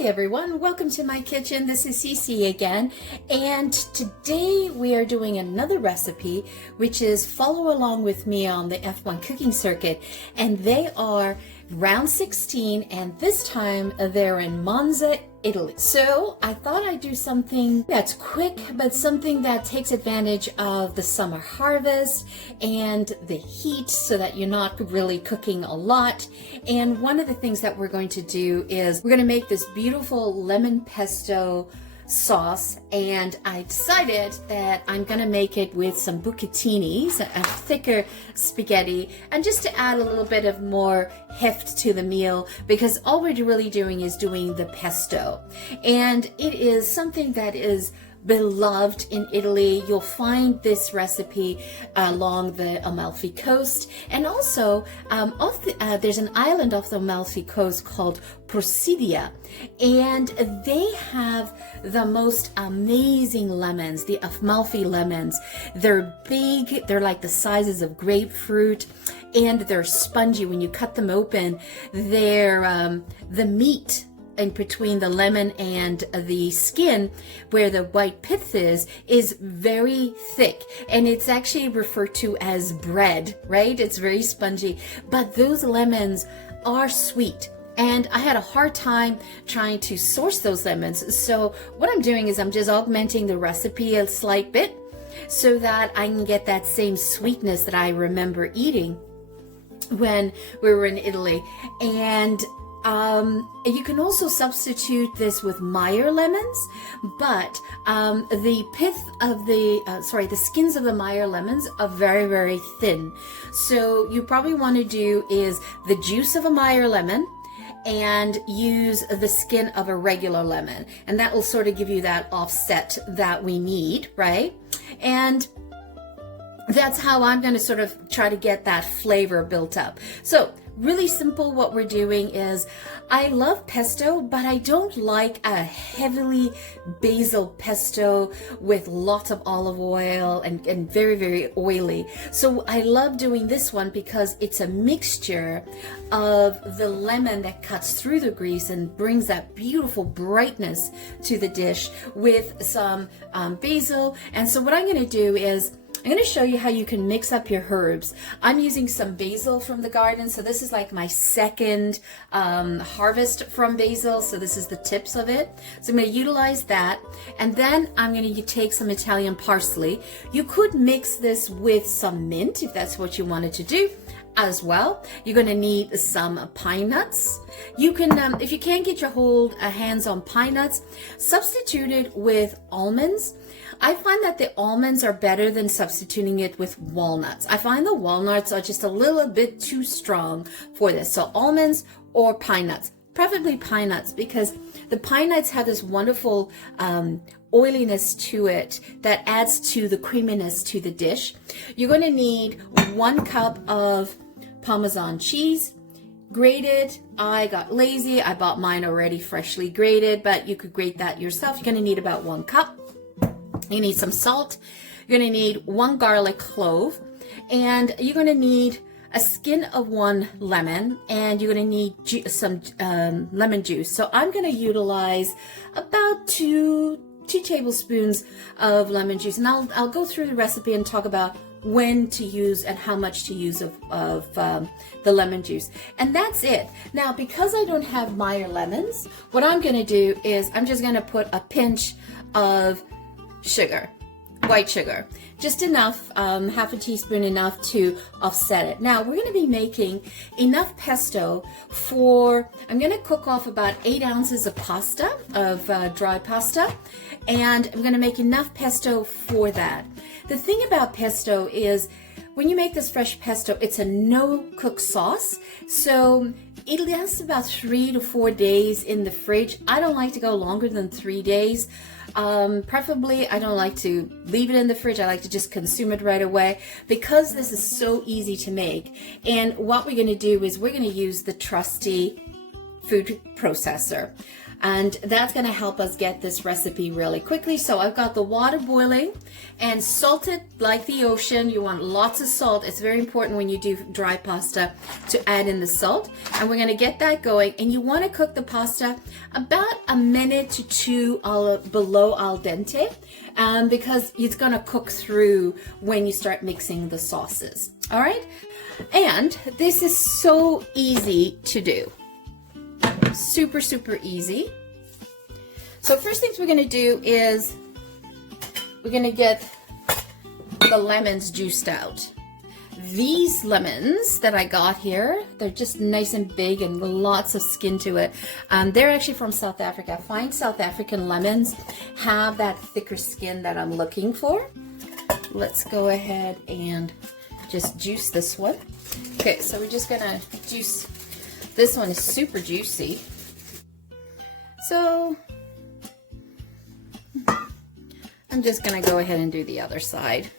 Hi everyone, welcome to my kitchen. This is Cece again, and today we are doing another recipe which is follow along with me on the F1 cooking circuit, and they are round 16, and this time they're in Monza, Italy. So I thought I'd do something that's quick, but something that takes advantage of the summer harvest and the heat so that you're not really cooking a lot. And one of the things that we're going to do is we're going to make this beautiful lemon pesto sauce, and I decided that I'm gonna make it with some bucattinis, a thicker spaghetti, and just to add a little bit of more heft to the meal, because all we're really doing is doing the pesto, and it is something that is beloved in Italy. You'll find this recipe along the Amalfi Coast, and also there's an island off the Amalfi Coast called Procida, and they have the most amazing lemons, the Amalfi lemons. They're big, they're like the sizes of grapefruit, and they're spongy. When you cut them open, they're the meat in between the lemon and the skin, where the white pith is very thick, and it's actually referred to as bread, right? It's very spongy, but those lemons are sweet, and I had a hard time trying to source those lemons. So what I'm doing is I'm just augmenting the recipe a slight bit so that I can get that same sweetness that I remember eating when we were in Italy. And you can also substitute this with Meyer lemons, but the pith of the skins of the Meyer lemons are very, very thin. So you probably want to do is the juice of a Meyer lemon and use the skin of a regular lemon, and that will sort of give you that offset that we need, right? And that's how I'm going to sort of try to get that flavor built up. So really simple. What we're doing is, I love pesto, but I don't like a heavily basil pesto with lots of olive oil and very, very oily. So I love doing this one because it's a mixture of the lemon that cuts through the grease and brings that beautiful brightness to the dish with some basil. And so what I'm going to do is I'm going to show you how you can mix up your herbs. I'm using some basil from the garden. So this is like my second harvest from basil. So this is the tips of it. So I'm going to utilize that. And then I'm going to take some Italian parsley. You could mix this with some mint if that's what you wanted to do as well. You're going to need some pine nuts. You can, if you can't get your hands on pine nuts, substitute it with almonds. I find that the almonds are better than substituting it with walnuts. I find the walnuts are just a little bit too strong for this. So almonds or pine nuts, preferably pine nuts, because the pine nuts have this wonderful oiliness to it that adds to the creaminess to the dish. You're going to need 1 cup of Parmesan cheese, grated. I got lazy. I bought mine already freshly grated, but you could grate that yourself. You're going to need about 1 cup. You need some salt. You're going to need 1 garlic clove, and you're going to need a skin of 1 lemon, and you're going to need some lemon juice. So I'm going to utilize about 2 tablespoons of lemon juice, and I'll go through the recipe and talk about when to use and how much to use of the lemon juice. And that's it. Now, because I don't have Meyer lemons, what I'm going to do is I'm just going to put a pinch of sugar, white sugar, just enough, half a teaspoon enough to offset it. Now we're going to be making enough pesto for, I'm going to cook off about 8 ounces of pasta, of dry pasta, and I'm going to make enough pesto for that. The thing about pesto is, when you make this fresh pesto, it's a no-cook sauce, so it lasts about 3 to 4 days in the fridge. I don't like to go longer than 3 days. Preferably, I don't like to leave it in the fridge. I like to just consume it right away, because this is so easy to make. And what we're going to do is we're going to use the trusty food processor. And that's going to help us get this recipe really quickly. So I've got the water boiling and salted like the ocean. You want lots of salt. It's very important when you do dry pasta to add in the salt. And we're going to get that going. And you want to cook the pasta about a minute to two below al dente, because it's going to cook through when you start mixing the sauces. All right. And this is so easy to do. Super, super easy. So first things we're going to do is we're going to get the lemons juiced out. These lemons that I got here, they're just nice and big and lots of skin to it. They're actually from South Africa. I find South African lemons have that thicker skin that I'm looking for. Let's go ahead and just juice this one. Okay, so we're just going to juice. This one is super juicy. So I'm just going to go ahead and do the other side.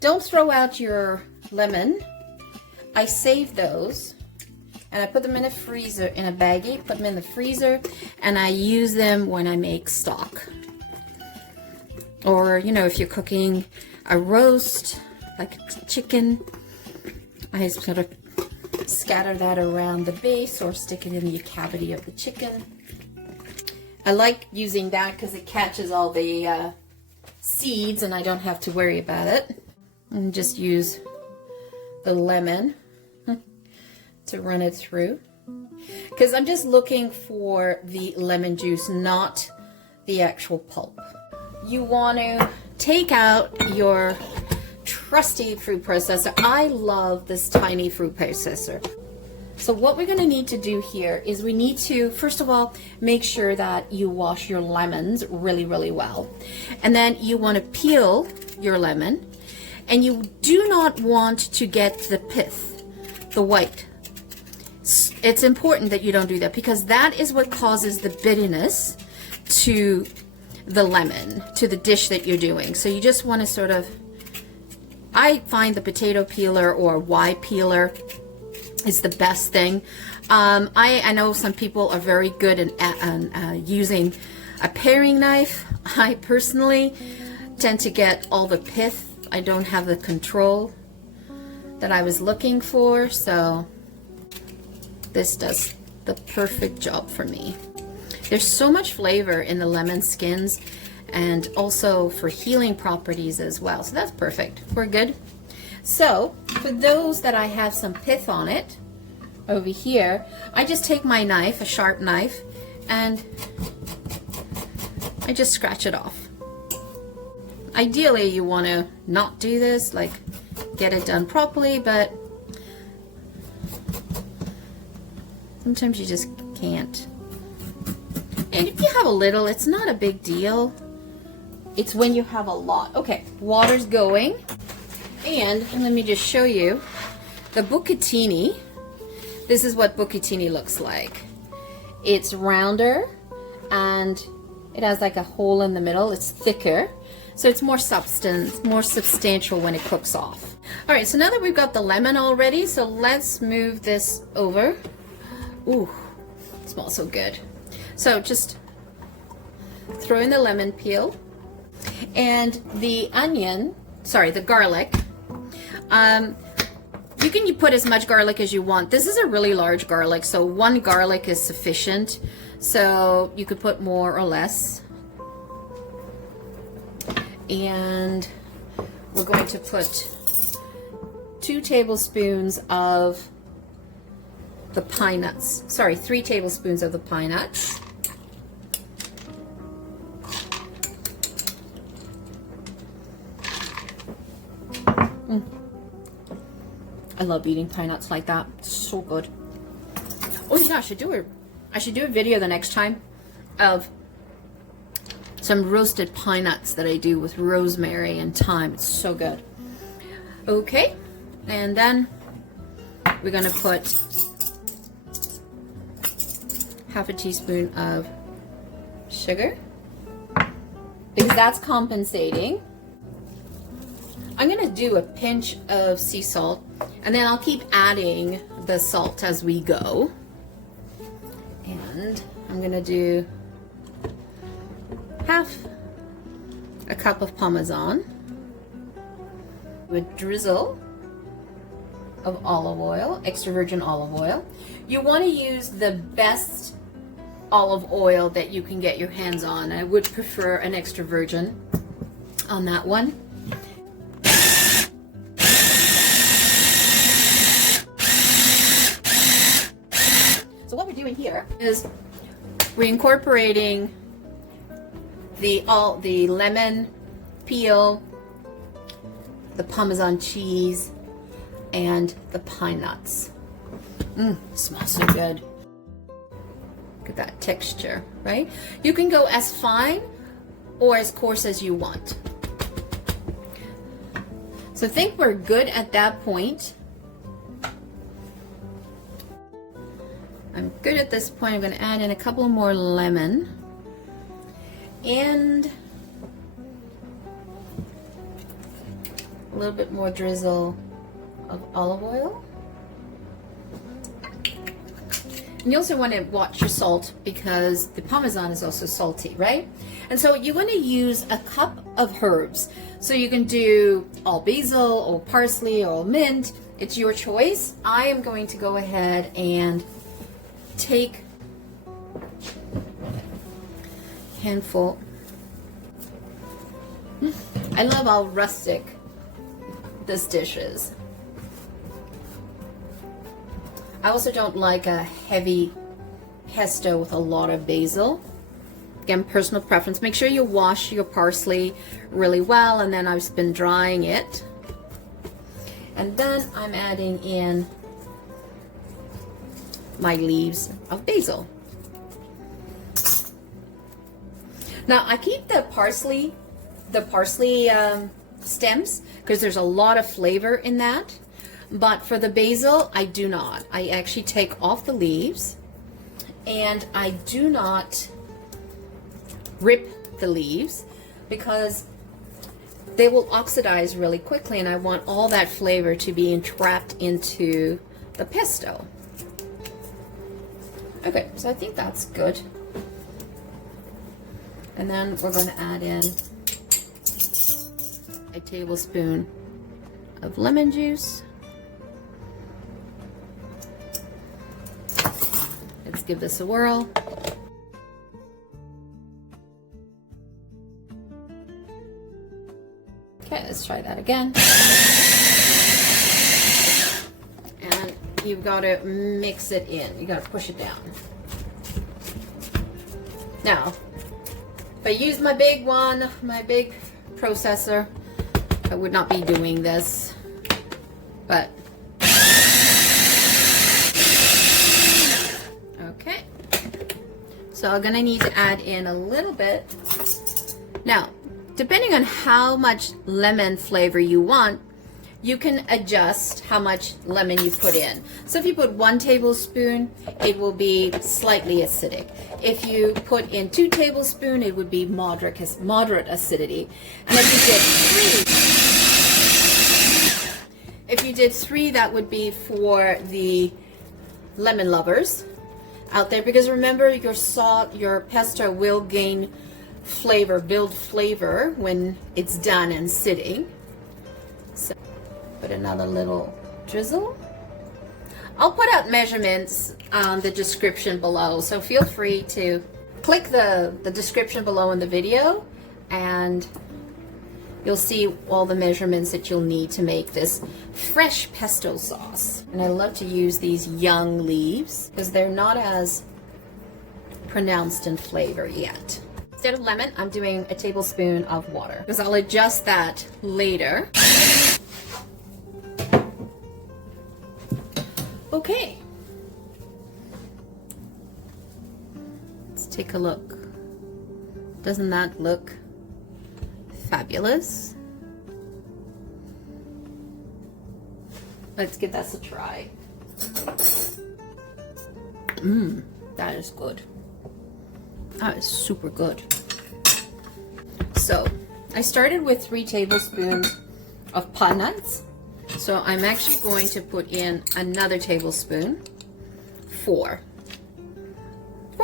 Don't throw out your lemon. I save those and I put them in a freezer, in a baggie, put them in the freezer, and I use them when I make stock. Or, you know, if you're cooking a roast, like chicken, I sort of scatter that around the base or stick it in the cavity of the chicken. I like using that because it catches all the seeds and I don't have to worry about it. And just use the lemon to run it through. Because I'm just looking for the lemon juice, not the actual pulp. You want to take out your trusty fruit processor. I love this tiny fruit processor. So what we're going to need to do here is we need to, first of all, make sure that you wash your lemons really, really well. And then you want to peel your lemon. And you do not want to get the pith, the white. It's important that you don't do that because that is what causes the bitterness to the lemon, to the dish that you're doing. So you just want to sort of, I find the potato peeler or Y peeler is the best thing. I know some people are very good at using a paring knife. I personally tend to get all the pith. I don't have the control that I was looking for, so this does the perfect job for me. There's so much flavor in the lemon skins and also for healing properties as well, so that's perfect. We're good. So for those that I have some pith on it over here, I just take my knife, a sharp knife, and I just scratch it off. Ideally, you want to not do this, like get it done properly, but sometimes you just can't. And if you have a little, it's not a big deal. It's when you have a lot. Okay, water's going. And let me just show you the bucatini. This is what bucatini looks like. It's rounder and it has like a hole in the middle. It's thicker. So it's more substance, more substantial when it cooks off. All right, so now that we've got the lemon all ready, so let's move this over. Ooh, it smells so good. So just throw in the lemon peel and the onion, sorry, the garlic. You can put as much garlic as you want. This is a really large garlic, so one garlic is sufficient. So you could put more or less. And we're going to put 2 tablespoons of the pine nuts. Sorry, 3 tablespoons of the pine nuts. I love eating pine nuts like that. It's so good. Oh yeah, I should do a video the next time of some roasted pine nuts that I do with rosemary and thyme. It's so good. Okay, and then we're gonna put half a teaspoon of sugar because that's compensating. I'm gonna do a pinch of sea salt and then I'll keep adding the salt as we go. And And I'm gonna do half a cup of Parmesan with drizzle of olive oil, extra virgin olive oil. You want to use the best olive oil that you can get your hands on. I would prefer an extra virgin on that one. So what we're doing here is we're incorporating the lemon peel, the Parmesan cheese, and the pine nuts. Smells so good. Look at that texture, right? You can go as fine or as coarse as you want. So I think we're good at that point. I'm good at this point. I'm going to add in a couple more lemon and a little bit more drizzle of olive oil. And you also want to watch your salt because the Parmesan is also salty, right? And so you want to use a cup of herbs. So you can do all basil or parsley or mint. It's your choice. I am going to go ahead and take a handful. I love how rustic this dish is. I also don't like a heavy pesto with a lot of basil. Again, personal preference. Make sure you wash your parsley really well, and then I've been drying it. And then I'm adding in my leaves of basil. Now I keep the parsley stems because there's a lot of flavor in that. But for the basil, I do not. I actually take off the leaves, and I do not rip the leaves because they will oxidize really quickly, and I want all that flavor to be entrapped into the pesto. Okay, so I think that's good. And then we're going to add in a tablespoon of lemon juice. Let's give this a whirl. Okay, let's try that again. And you've got to mix it in. You got to push it down. Now, if I use my big one, my big processor, I would not be doing this, but okay. So I'm gonna need to add in a little bit. Now, depending on how much lemon flavor you want, you can adjust how much lemon you put in. So if you put 1 tablespoon, it will be slightly acidic. If you put in 2 tablespoons, it would be moderate acidity. And if you did 3, that would be for the lemon lovers out there, because remember, your pesto will gain flavor, build flavor when it's done and sitting. So put another little drizzle. I'll put out measurements on the description below, so feel free to click the description below in the video and you'll see all the measurements that you'll need to make this fresh pesto sauce. And I love to use these young leaves because they're not as pronounced in flavor yet. Instead of lemon, I'm doing a tablespoon of water because I'll adjust that later. Okay. Let's take a look. Doesn't that look fabulous? Let's give this a try. That is good. That is super good. So I started with 3 tablespoons of pine nuts. So I'm actually going to put in another tablespoon, 4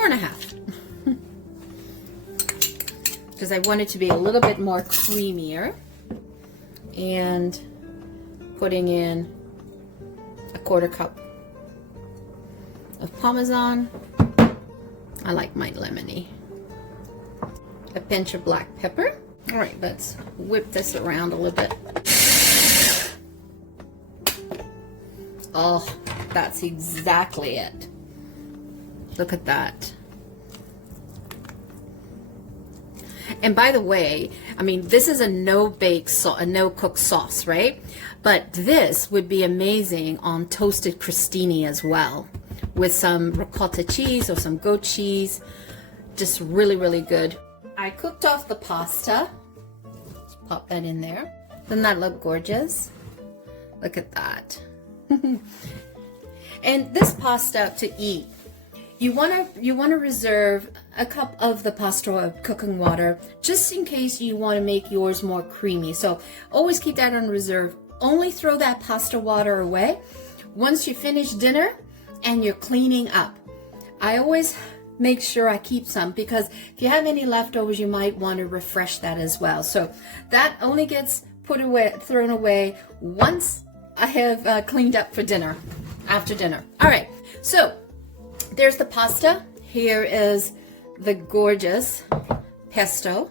4.5. Because I want it to be a little bit more creamier. And putting in a 1/4 cup of Parmesan. I like mine lemony. A pinch of black pepper. All right, let's whip this around a little bit. Oh, that's exactly it. Look at that. And by the way, I mean, this is a no-bake, a no-cook sauce, right? But this would be amazing on toasted crostini as well, with some ricotta cheese or some goat cheese. Just really, really good. I cooked off the pasta. Let's pop that in there. Doesn't that look gorgeous? Look at that. And this pasta to eat, you want to reserve a cup of the pasta cooking water just in case you want to make yours more creamy. So always keep that on reserve. Only throw that pasta water away once you finish dinner and you're cleaning up. I always make sure I keep some because if you have any leftovers, you might want to refresh that as well. So that only gets thrown away once I have cleaned up for dinner, after dinner. All right, so there's the pasta. Here is the gorgeous pesto.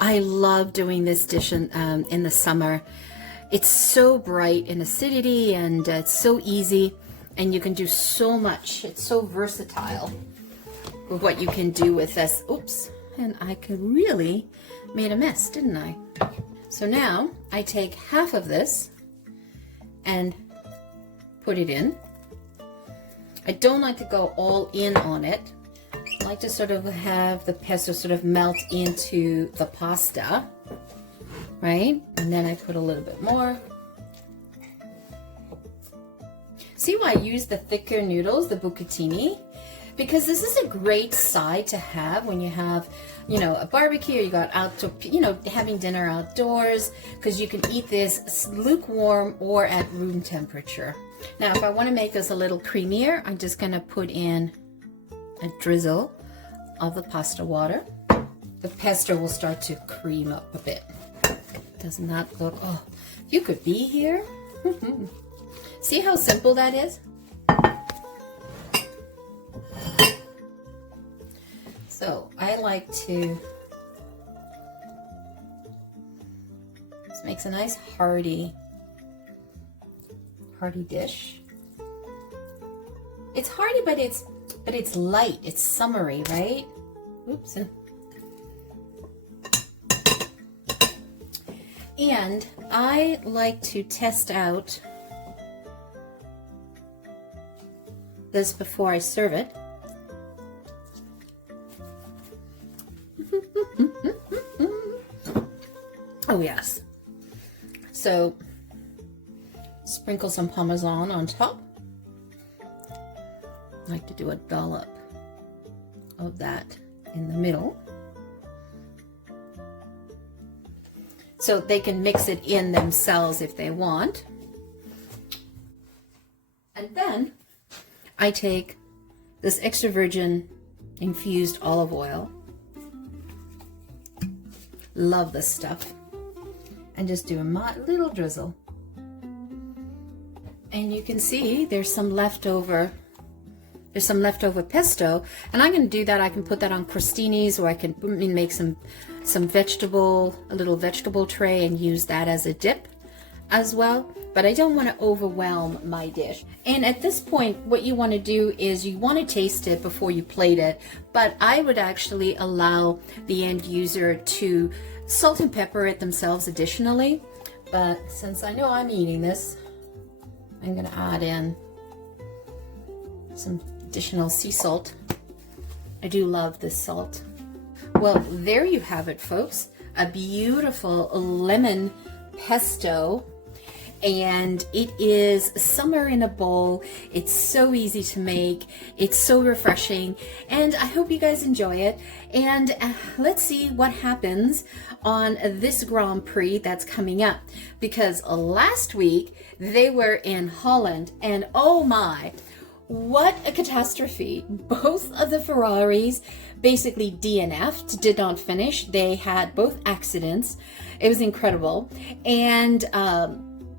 I love doing this dish in the summer. It's so bright in acidity and it's so easy and you can do so much. It's so versatile with what you can do with this. Oops, and I could really made a mess, didn't I? So now I take half of this and put it in. I don't like to go all in on it. I like to sort of have the pesto sort of melt into the pasta, right? And then I put a little bit more. See why I use the thicker noodles, the bucatini? Because this is a great side to have when you have, you know, a barbecue, you got outdoor, you know, having dinner outdoors, because you can eat this lukewarm or at room temperature. Now, if I want to make this a little creamier, I'm just going to put in a drizzle of the pasta water. The pesto will start to cream up a bit. Doesn't that look, oh, if you could be here. See how simple that is? So I like to, this makes a nice hearty dish. It's hearty, but it's light, it's summery, right? Oops. And I like to test out this before I serve it. Oh yes. So sprinkle some Parmesan on top. I like to do a dollop of that in the middle. So they can mix it in themselves if they want. And then I take this extra virgin infused olive oil. Love this stuff. And just do a little drizzle. And you can see there's some leftover pesto, and I'm going to do that. I can put that on crostinis, or I can make a little vegetable tray and use that as a dip as well. But I don't want to overwhelm my dish. And at this point, what you want to do is you want to taste it before you plate it. But I would actually allow the end user to salt and pepper it themselves additionally. But since I know I'm eating this, I'm going to add in some additional sea salt. I do love this salt. Well, there you have it, folks. A beautiful lemon pesto. And it is summer in a bowl. It's so easy to make. It's so refreshing. And I hope you guys enjoy it. And let's see what happens on this Grand Prix that's coming up. Because last week they were in Holland. And oh my, what a catastrophe. Both of the Ferraris basically DNF'd, did not finish. They had both accidents. It was incredible. And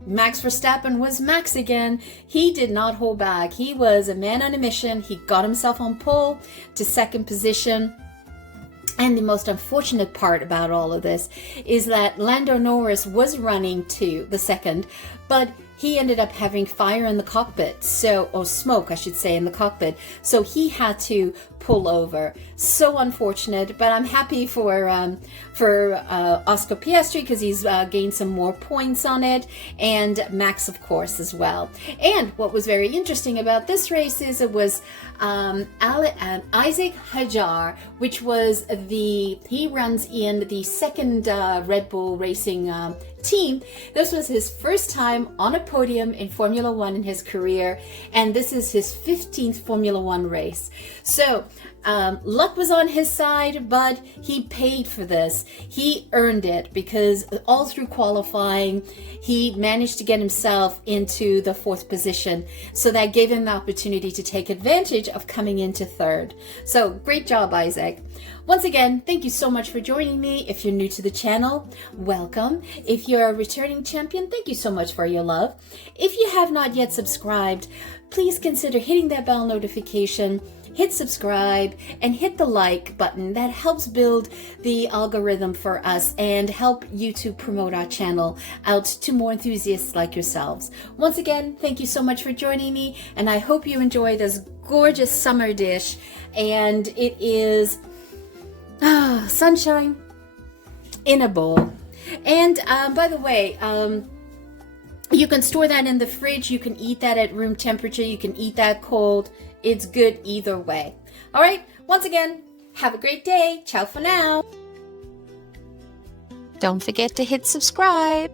Max Verstappen was Max again. He did not hold back. He was a man on a mission. He got himself on pole to second position. And the most unfortunate part about all of this is that Lando Norris was running to the second, but he ended up having fire in the cockpit, or smoke, I should say, in the cockpit. So he had to pull over. So unfortunate, but I'm happy for Oscar Piastri because he's gained some more points on it, and Max, of course, as well. And what was very interesting about this race is it was Isaac Hajar, which was he runs in the second Red Bull Racing team. This was his first time on a podium in Formula One in his career, and this is his 15th Formula One race. So luck was on his side, but he paid for this. He earned it because all through qualifying, he managed to get himself into the 4th position. So that gave him the opportunity to take advantage of coming into 3rd. So great job, Isaac. Once again, thank you so much for joining me. If you're new to the channel, welcome. If you're a returning champion, thank you so much for your love. If you have not yet subscribed, please consider hitting that bell notification, hit subscribe, and hit the like button. That helps build the algorithm for us and help YouTube promote our channel out to more enthusiasts like yourselves. Once again, thank you so much for joining me, and I hope you enjoy this gorgeous summer dish. And it is sunshine in a bowl. And by the way, you can store that in the fridge. You can eat that at room temperature. You can eat that cold. It's good either way. All right. Once again, have a great day. Ciao for now. Don't forget to hit subscribe.